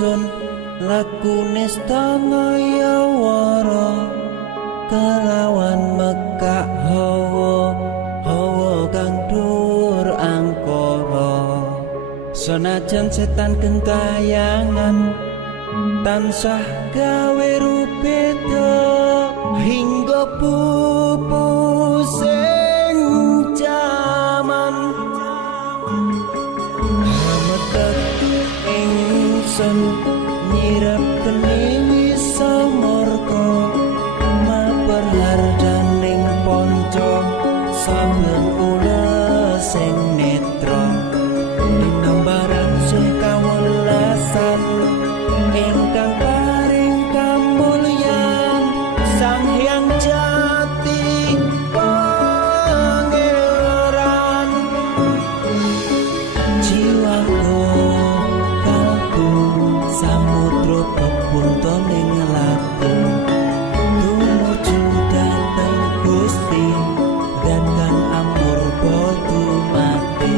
ingsun lakune stangaya wara kelawan mekak hawa kang dur angkara senajan setan gentayangan tansah gawe rupeda hingga pupusing jaman hametek ingsun nyirap keniwi samorko maperhardaning ponco saben ula sing netra dinambaran sing kawelasan ingkang paring kamulyan Sang Hyang Jati Pangeran jiwaku kalbu samudra pepuntaning laku tumuju dhateng Gusti dan kang amurba dumati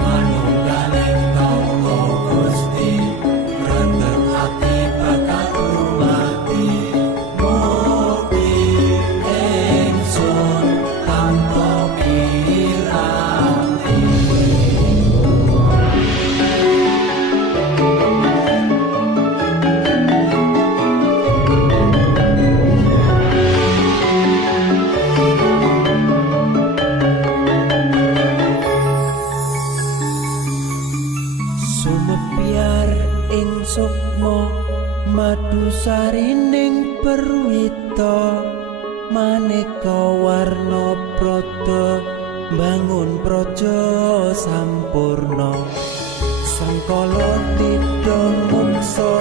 manunggaling kawula Gusti rendeng ati bakal mati mugi ingsun tanpa piranti sumebyar ing sukma madu sarining perwita maneka warna prada bangun praja sampurna sangkala tidha mungsa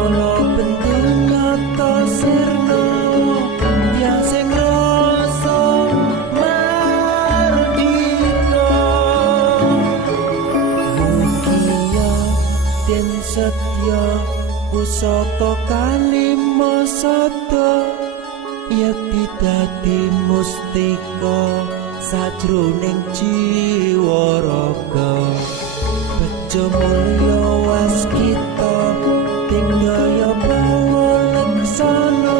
ana bendunata sirna yang sing rasa mardika mugia den setya pusaka kalima sada yekti dadi mustika sajroning jiwa raga bejo mulya waskita tinggaya bawa leksana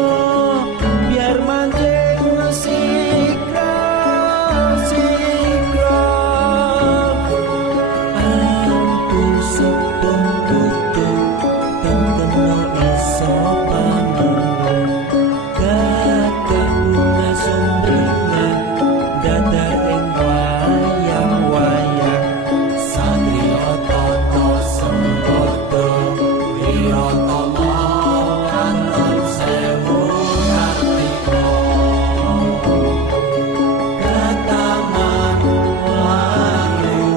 biar manjing sikra ampun sedeng tutup tengkena iso panulung gagah bunga sumringah dadar ing wayang-wayang satria tata sempada priyatama kanton sewu kartika kataman wayu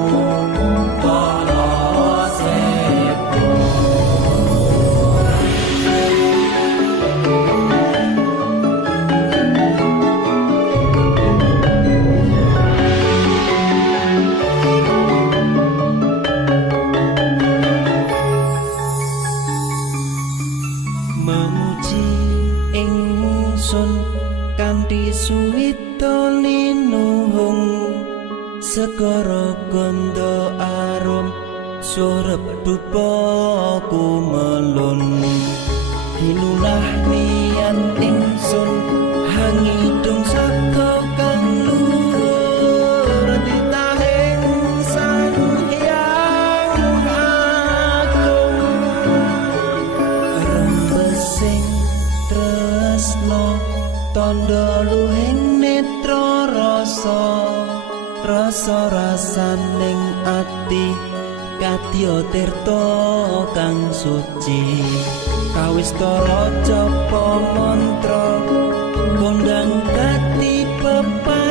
kala sepo memuji ingsun kanthi suwita linuhung segara ganda arum surep dupa kumelun hinunah niat ingsun hangidung saka kang luhur titahing Sang Hyang Agung rembesing tresno tondo luhing netra rasa-rasaning ati kadya tirta kang suci kawistara japa mantra kondang dadi pepa